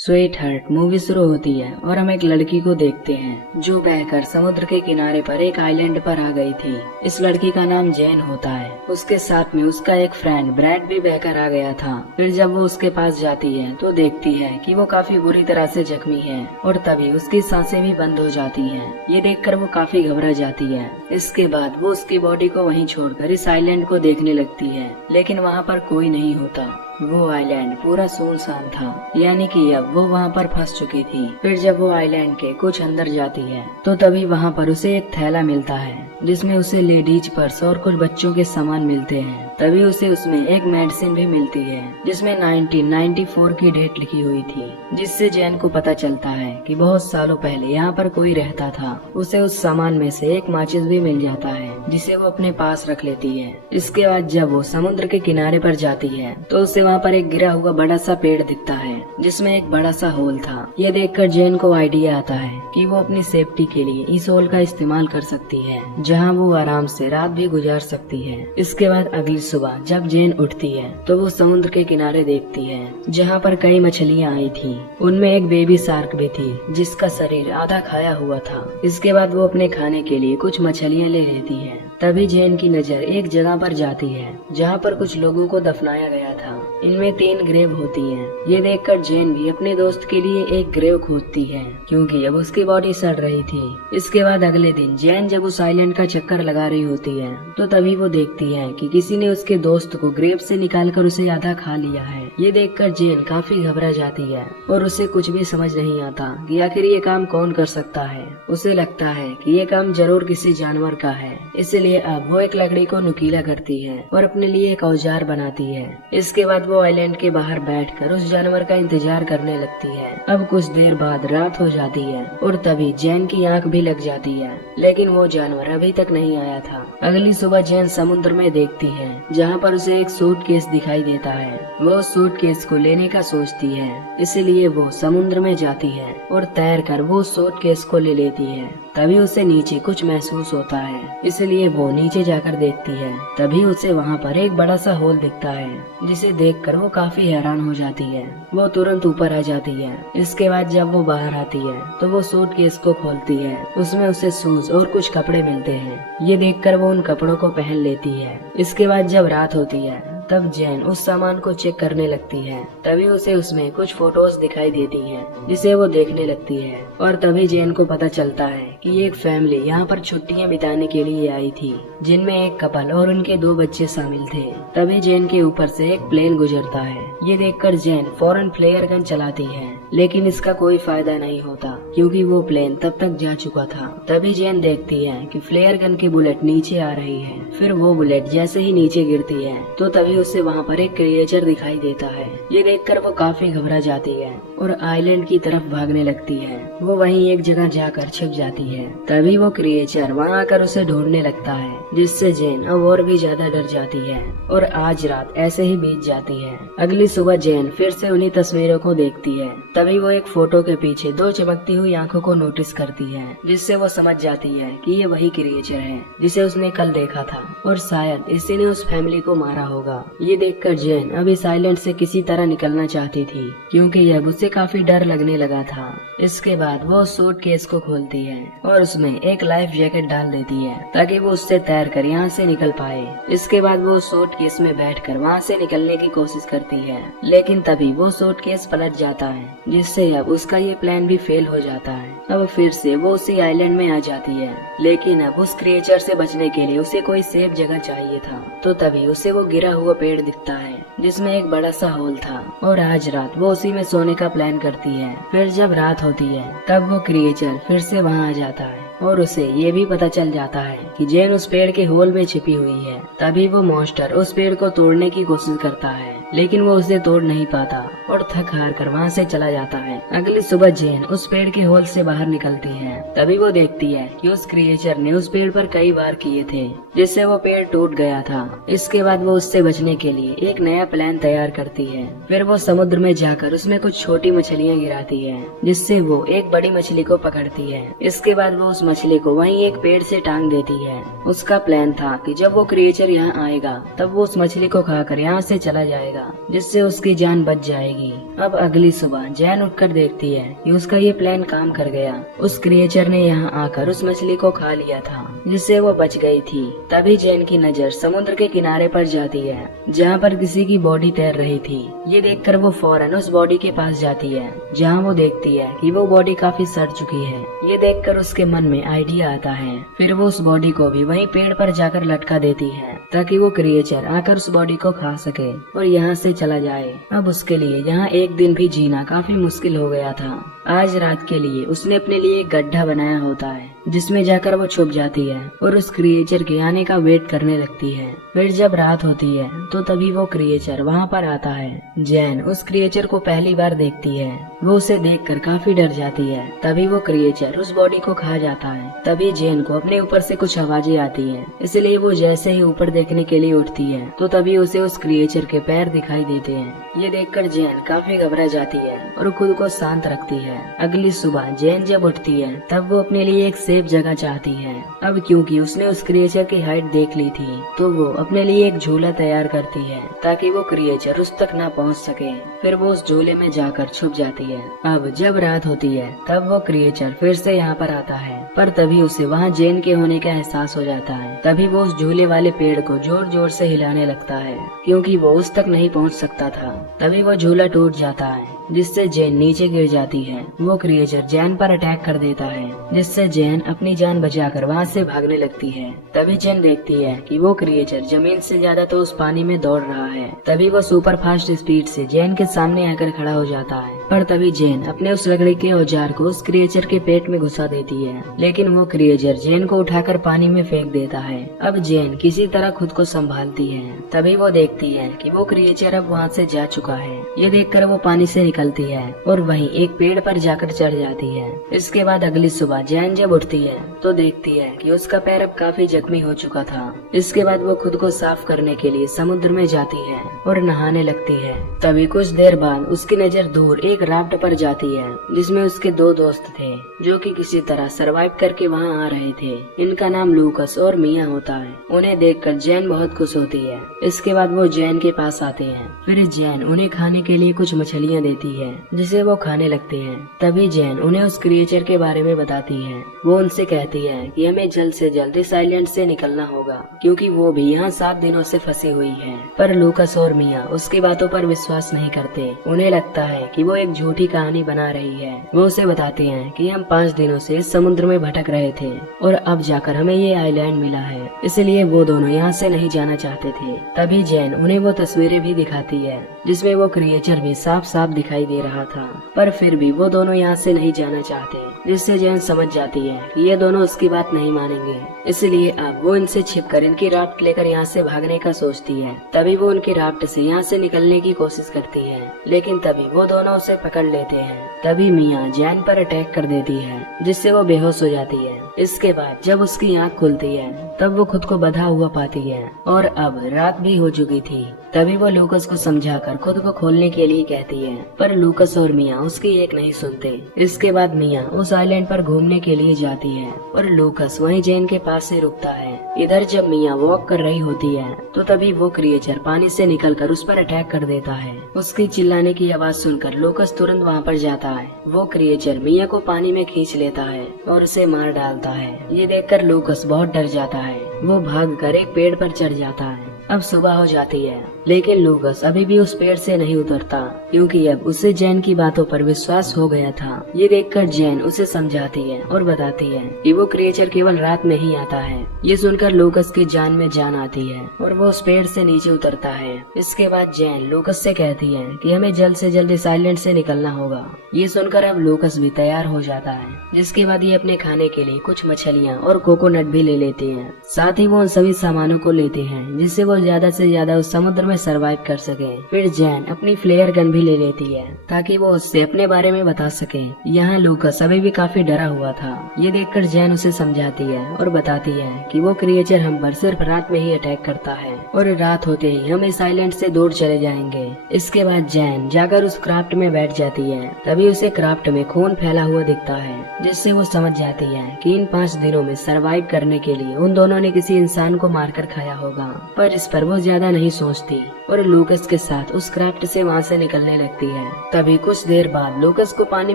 Sweet heart movie शुरू होती है और हम एक लड़की को देखते हैं जो बहकर समुद्र के किनारे पर एक आइलैंड पर आ गई थी। इस लड़की का नाम जैन होता है। उसके साथ में उसका एक फ्रेंड ब्रैड भी बहकर आ गया था। फिर जब वो उसके पास जाती है तो देखती है कि वो काफी बुरी तरह से जख्मी है और तभी उसकी सांसें भी बंद हो जाती हैं। ये देखकर वो काफी घबरा जाती है। इसके बाद वो उसकी बॉडी को वहीं छोड़कर इस आइलैंड को देखने लगती है, लेकिन वहाँ पर कोई नहीं होता। वो आइलैंड पूरा सुनसान था, यानी कि अब वो वहाँ पर फंस चुकी थी। फिर जब वो आइलैंड के कुछ अंदर जाती है तो तभी वहाँ पर उसे एक थैला मिलता है जिसमें उसे लेडीज पर्स और कुछ बच्चों के सामान मिलते हैं। तभी उसे उसमें एक मेडिसिन भी मिलती है जिसमें 1994 की डेट लिखी हुई थी, जिससे जैन को पता चलता है कि बहुत सालों पहले यहाँ पर कोई रहता था। उसे उस सामान में से एक माचिस भी मिल जाता है जिसे वो अपने पास रख लेती है। इसके बाद जब वो समुद्र के किनारे पर जाती है तो उसे वहाँ पर एक गिरा हुआ बड़ा सा पेड़ दिखता है जिसमें एक बड़ा सा होल था। यह देखकर जैन को आइडिया आता है कि वो अपनी सेफ्टी के लिए इस होल का इस्तेमाल कर सकती है, जहाँ वो आराम से रात भी गुजार सकती है। इसके बाद अगली सुबह जब जैन उठती है तो वो समुद्र के किनारे देखती है जहाँ पर कई मछलियाँ आई थी। उनमें एक बेबी शार्क भी थी जिसका शरीर आधा खाया हुआ था। इसके बाद वो अपने खाने के लिए कुछ मछलियाँ ले लेती है। तभी जैन की नजर एक जगह पर जाती है जहाँ पर कुछ लोगों को दफनाया गया था। इनमें 3 ग्रेव होती हैं। ये देखकर जैन भी अपने दोस्त के लिए एक ग्रेव खोदती है क्योंकि अब उसकी बॉडी सड़ रही थी। इसके बाद अगले दिन जैन जब उस आइलैंड का चक्कर लगा रही होती है तो तभी वो देखती है कि किसी ने उसके दोस्त को ग्रेव से निकालकर उसे आधा खा लिया है। ये देखकर जैन काफी घबरा जाती है और उसे कुछ भी समझ नहीं आता कि आखिर ये काम कौन कर सकता है। उसे लगता है कि ये काम जरूर किसी जानवर का है, इसलिए अब वो एक लकड़ी को नुकीला करती है और अपने लिए एक औजार बनाती है। इसके बाद वो आइलैंड के बाहर बैठकर उस जानवर का इंतजार करने लगती है। अब कुछ देर बाद रात हो जाती है और तभी जैन की आंख भी लग जाती है, लेकिन वो जानवर अभी तक नहीं आया था। अगली सुबह जैन समुद्र में देखती है जहाँ पर उसे एक सूटकेस दिखाई देता है। वो सूटकेस को लेने का सोचती है, इसलिए वो समुद्र में जाती है और तैरकर वो सूटकेस को ले लेती है। तभी उसे नीचे कुछ महसूस होता है, इसलिए वो नीचे जाकर देखती है। तभी उसे वहाँ पर एक बड़ा सा होल दिखता है जिसे देखकर वो काफी हैरान हो जाती है। वो तुरंत ऊपर आ जाती है। इसके बाद जब वो बाहर आती है तो वो सूटकेस को खोलती है। उसमें उसे शूज और कुछ कपड़े मिलते हैं। ये देखकर वो उन कपड़ों को पहन लेती है। इसके बाद जब रात होती है तब जैन उस सामान को चेक करने लगती है। तभी उसे उसमें कुछ फोटोज दिखाई देती हैं जिसे वो देखने लगती है और तभी जैन को पता चलता है कि एक फैमिली यहाँ पर छुट्टियाँ बिताने के लिए आई थी, जिनमें एक कपल और उनके 2 बच्चे शामिल थे। तभी जैन के ऊपर से एक प्लेन गुजरता है। ये देखकर जैन फौरन फ्लेयर गन चलाती है, लेकिन इसका कोई फायदा नहीं होता क्योंकि वो प्लेन तब तक जा चुका था। तभी जैन देखती है कि फ्लेयर गन की बुलेट नीचे आ रही है। फिर वो बुलेट जैसे ही नीचे गिरती है तो तभी उसे वहाँ पर एक क्रिएचर दिखाई देता है। ये देखकर वो काफी घबरा जाती है और आइलैंड की तरफ भागने लगती है। वो वहीं एक जगह जाकर छिप जाती है। तभी वो क्रिएचर वहाँ आकर उसे ढूंढने लगता है, जिससे जैन अब और भी ज्यादा डर जाती है और आज रात ऐसे ही बीत जाती है। अगली सुबह जैन फिर से उन्हीं तस्वीरों को देखती है। तभी वो एक फोटो के पीछे 2 चमकती हुई आंखों को नोटिस करती है, जिससे वो समझ जाती है कि ये वही क्रिएचर है जिसे उसने कल देखा था और शायद इसी ने उस फैमिली को मारा होगा। ये देखकर जैन अब इस आइलैंड से किसी तरह निकलना चाहती थी क्योंकि अब उसे काफी डर लगने लगा था। इसके बाद वो सूटकेस को खोलती है और उसमें एक लाइफ जैकेट डाल देती है ताकि वो उससे तैरकर यहाँ से निकल पाए। इसके बाद वो सूटकेस में बैठकर वहाँ से निकलने की कोशिश करती है, लेकिन तभी वो सूटकेस पलट जाता है, जिससे अब उसका ये प्लान भी फेल हो जाता है। अब फिर से वो उसी आइलैंड में आ जाती है, लेकिन अब उस क्रिएचर से बचने के लिए उसे कोई सेफ जगह चाहिए था। तो तभी उसे वो गिरा हुआ पेड़ दिखता है जिसमें एक बड़ा सा होल था और आज रात वो उसी में सोने का प्लान करती है। फिर जब रात होती है तब वो क्रिएचर फिर से वहाँ आ जाता है और उसे ये भी पता चल जाता है कि जैन उस पेड़ के होल में छिपी हुई है। तभी वो मॉन्स्टर उस पेड़ को तोड़ने की कोशिश करता है, लेकिन वो उसे तोड़ नहीं पाता और थक हार कर वहाँ से चला जाता है। अगली सुबह जैन उस पेड़ के होल से बाहर निकलती है। तभी वो देखती है कि उस क्रिएचर ने उस पेड़ पर कई वार किए थे, जिससे वो पेड़ टूट गया था। इसके बाद वो उससे बचने के लिए एक नया प्लान तैयार करती है। फिर वो समुद्र में जाकर उसमें कुछ छोटी मछलियाँ गिराती है, जिससे वो एक बड़ी मछली को पकड़ती है। इसके बाद वो उस मछली को वहीं एक पेड़ से टांग देती है। उसका प्लान था कि जब वो क्रिएचर यहाँ आएगा तब वो उस मछली को खाकर यहाँ से चला जाएगा, जिससे उसकी जान बच जाएगी। अब अगली सुबह जैन उठकर देखती है कि उसका ये प्लान काम कर गया। उस क्रिएचर ने यहाँ आकर उस मछली को खा लिया था, जिससे वो बच गई थी। तभी जैन की नजर समुद्र के किनारे पर जाती है, जहाँ पर किसी की बॉडी तैर रही थी। ये देखकर वो फौरन उस बॉडी के पास जाती है, जहाँ वो देखती है कि वो बॉडी काफी सड़ चुकी है। ये देखकर उसके मन में आइडिया आता है। फिर वो उस बॉडी को भी वहीं पेड़ पर जाकर लटका देती है, ताकि वो क्रिएचर आकर उस बॉडी को खा सके और यहाँ से चला जाए। अब उसके लिए यहाँ एक दिन भी जीना काफी मुश्किल हो गया था। आज रात के लिए उसने अपने लिए एक गड्ढा बनाया होता है, जिसमें जाकर वो छुप जाती है और उस क्रिएचर के आने का वेट करने लगती है। फिर जब रात होती है तो तभी वो क्रिएचर वहाँ पर आता है। जैन उस क्रिएचर को पहली बार देखती है। वो उसे देखकर काफी डर जाती है। तभी वो क्रिएचर उस बॉडी को खा जाता है। तभी जैन को अपने ऊपर से कुछ आवाजें आती है, इसलिए वो जैसे ही ऊपर देखने के लिए उठती है तो तभी उसे उस क्रिएचर के पैर दिखाई देते हैं। ये देखकर जैन काफी घबरा जाती है और खुद को शांत रखती है। अगली सुबह जैन जब उठती है तब वो अपने लिए एक सेफ जगह चाहती है। अब क्योंकि उसने उस क्रिएचर की हाइट देख ली थी तो वो अपने लिए एक झूला तैयार करती है, ताकि वो क्रिएचर उस तक ना पहुंच सके। फिर वो उस झूले में जाकर छुप जाती है। अब जब रात होती है तब वो क्रिएचर फिर से यहाँ पर आता है, पर तभी उसे वहाँ जैन के होने का एहसास हो जाता है। तभी वो उस झूले वाले पेड़ को जोर जोर से हिलाने लगता है, क्योंकि वो उस तक नहीं पहुँच सकता था। तभी वो झूला टूट जाता है, जिससे जैन नीचे गिर जाती है। वो क्रिएचर जैन पर अटैक कर देता है, जिससे जैन अपनी जान बचाकर वहाँ से भागने लगती है। तभी जैन देखती है कि वो क्रिएचर जमीन से ज्यादा तो उस पानी में दौड़ रहा है। तभी वो सुपर फास्ट स्पीड से जैन के सामने आकर खड़ा हो जाता है, पर तभी जैन अपने उस लकड़ी के औजार को उस क्रिएचर के पेट में घुसा देती है, लेकिन वो क्रिएचर जैन को उठाकर पानी में फेंक देता है। अब जैन किसी तरह खुद को संभालती है। तभी वो देखती है कि वो क्रिएचर अब वहाँ से जा चुका है। ये देखकर वो पानी से निकलती है और वहीं एक पेड़ पर जाकर चढ़ जाती है। इसके बाद अगली सुबह जैन जब उठती है तो देखती है कि उसका पैर अब काफी जख्मी हो चुका था। इसके बाद वो खुद को साफ करने के लिए समुद्र में जाती है और नहाने लगती है। तभी कुछ देर बाद उसकी नजर दूर एक राफ्ट पर जाती है, जिसमें उसके दो दोस्त थे, जो कि किसी तरह सरवाइव करके वहाँ आ रहे थे। इनका नाम लूकस और मिया होता है। उन्हें देखकर जैन बहुत खुश होती है। इसके बाद वो जैन के पास आते हैं। फिर जैन उन्हें खाने के लिए कुछ मछलियाँ देती है, जिसे वो खाने लगते हैं। तभी जैन उन्हें उस क्रिएचर के बारे में बताती है। वो उनसे कहती है कि हमें जल्द से जल्द इस आइलैंड से निकलना होगा, क्योंकि वो भी यहाँ 7 दिनों से फंसी हुई है। पर लूकस और मिया उसकी बातों पर विश्वास नहीं करते। उन्हें लगता है कि वो एक झूठी कहानी बना रही है। वो उसे बताते हैं कि हम 5 दिनों से समुद्र में भटक रहे थे और अब जाकर हमें ये आइलैंड मिला है, इसलिए वो दोनों यहाँ से नहीं जाना चाहते थे। तभी जैन उन्हें वो तस्वीरें भी दिखाती है, जिसमें वो क्रिएचर भी साफ साफ दिखाई दे रहा था, पर फिर भी वो दोनों यहाँ से नहीं जाना चाहते, जिससे जैन समझ जाती है कि ये दोनों उसकी बात नहीं मानेंगे। इसलिए अब वो इनसे छिपकर इनकी राफ्ट लेकर यहाँ से भागने का सोचती है। तभी वो उनकी राफ्ट से यहाँ से निकलने की कोशिश करती है, लेकिन तभी वो दोनों उसे पकड़ लेते हैं। तभी मिया जैन पर अटैक कर देती है, जिससे वो बेहोश हो जाती है। इसके बाद जब उसकी आँख खुलती है तब वो खुद को बंधा हुआ पाती है और अब रात भी हो चुकी थी। तभी वो लूकस को समझाकर खुद को खोलने के लिए कहती है, पर लूकस और मिया उसकी एक नहीं सुनते। इसके बाद मिया उस आइलैंड पर घूमने के लिए जाती है और लूकस वहीं जैन के पास से रुकता है। इधर जब मिया वॉक कर रही होती है तो तभी वो क्रिएचर पानी से निकलकर उस पर अटैक कर देता है। उसकी चिल्लाने की आवाज सुनकर लूकस तुरंत वहाँ पर जाता है। वो क्रिएचर मिया को पानी में खींच लेता है और उसे मार डालता है। ये देखकर लूकस बहुत डर जाता है। वो भागकर एक पेड़ पर चढ़ जाता है। अब सुबह हो जाती है, लेकिन लूकस अभी भी उस पेड़ से नहीं उतरता, क्योंकि अब उसे जैन की बातों पर विश्वास हो गया था। ये देखकर जैन उसे समझाती है और बताती है कि वो क्रिएचर केवल रात में ही आता है। ये सुनकर लूकस की जान में जान आती है और वो उस पेड़ से नीचे उतरता है। इसके बाद जैन लूकस से कहती है कि हमें जल्द से जल्द इस आइलैंड से निकलना होगा। ये सुनकर अब लूकस भी तैयार हो जाता है, जिसके बाद ये अपने खाने के लिए कुछ मछलियाँ और कोकोनट भी ले लेते हैं। साथ ही वो उन सभी सामानों को लेते हैं जिससे वो ज्यादा से ज्यादा उस समुद्र में सरवाइव कर सके। फिर जैन अपनी फ्लेयर गन भी ले लेती है ताकि वो उससे अपने बारे में बता सके। यहाँ लूकस अभी भी काफी डरा हुआ था। ये देखकर जैन उसे समझाती है और बताती है कि वो क्रिएचर हम पर सिर्फ रात में ही अटैक करता है और रात होते ही हम इस आइलैंड से दूर चले जाएंगे। इसके बाद जैन जाकर उस क्राफ्ट में बैठ जाती है। तभी उसे क्राफ्ट में खून फैला हुआ दिखता है, जिससे वो समझ जाती है कि इन 5 दिनों में सरवाइव करने के लिए उन दोनों ने किसी इंसान को मारकर खाया होगा। पर इस पर वो ज्यादा नहीं सोचती और लूकस के साथ उस क्राफ्ट से वहाँ से निकलने लगती है। तभी कुछ देर बाद लूकस को पानी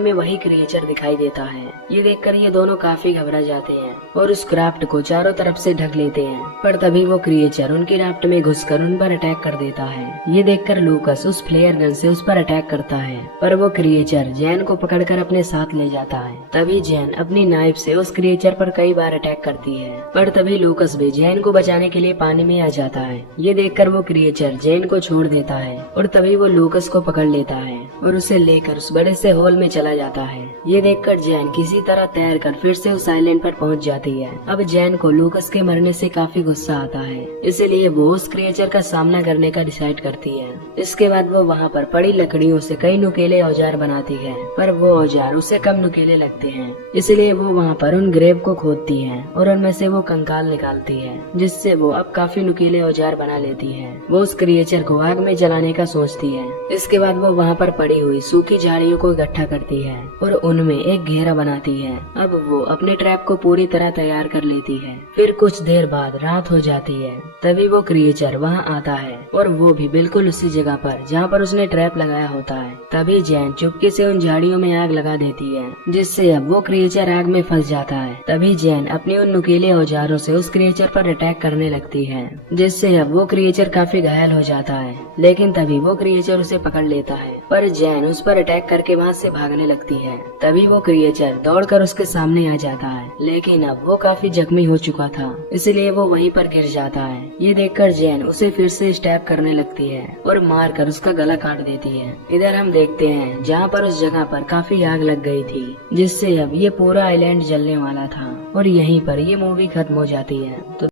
में वही क्रिएचर दिखाई देता है। ये देखकर ये दोनों काफी घबरा जाते हैं और उस क्राफ्ट को चारों तरफ से ढक लेते हैं। पर तभी वो क्रिएचर उनकी राफ्ट में घुसकर उन पर अटैक कर देता है। ये देखकर लूकस उस फ्लेयर गन से उस पर अटैक करता है, पर वो क्रिएचर जैन को पकड़कर अपने साथ ले जाता है। तभी जैन अपनी नाइफ से उस क्रिएचर पर कई बार अटैक करती है, पर तभी लूकस भी जैन को बचाने के लिए पानी में आ जाता है। ये देखकर वो क्रिएचर जैन को छोड़ देता है और तभी वो लूकस को पकड़ लेता है और उसे लेकर उस बड़े से हॉल में चला जाता है। ये देखकर जैन किसी तरह तैरकर फिर से उस आइलैंड पर पहुंच जाती है। अब जैन को लूकस के मरने से काफी गुस्सा आता है, इसलिए वो उस क्रिएचर का सामना करने का डिसाइड करती है। इसके बाद वो वहाँ पर पड़ी लकड़ियों से कई नुकीले औजार बनाती है, पर वो औजार उसे कम नुकीले लगते हैं, इसलिए वो वहाँ पर उन ग्रेव को खोदती है और उनमें से वो कंकाल निकालती है, जिससे वो अब काफी नुकीले औजार बना लेती है। वो उस क्रिएचर को आग में जलाने का सोचती है। इसके बाद वो वहाँ पर पड़ी हुई सूखी झाड़ियों को इकट्ठा करती है और उनमें एक घेरा बनाती है। अब वो अपने ट्रैप को पूरी तरह तैयार कर लेती है। फिर कुछ देर बाद रात हो जाती है। तभी वो क्रिएचर वहाँ आता है और वो भी बिल्कुल उसी जगह पर जहाँ पर उसने ट्रैप लगाया होता है। तभी जैन चुपके से उन झाड़ियों में आग लगा देती है, जिससे अब वो क्रिएचर आग में फंस जाता है। तभी जैन अपने उन नुकीले औजारों से उस क्रिएचर पर अटैक करने लगती है, जिससे अब वो क्रिएचर काफी घायल हो जाता है। लेकिन तभी वो क्रिएचर उसे पकड़ लेता है, पर जैन उस पर अटैक करके वहाँ से भागने लगती है। तभी वो क्रिएचर दौड़कर उसके सामने आ जाता है, लेकिन अब वो काफी जख्मी हो चुका था, इसलिए वो वहीं पर गिर जाता है। ये देखकर जैन उसे फिर से स्टैब करने लगती है और मारकर उसका गला काट देती है। इधर हम देखते हैं जहाँ पर उस जगह पर काफी आग लग गई थी, जिससे अब ये पूरा आइलैंड जलने वाला था और यहीं पर ये मूवी खत्म हो जाती है। तो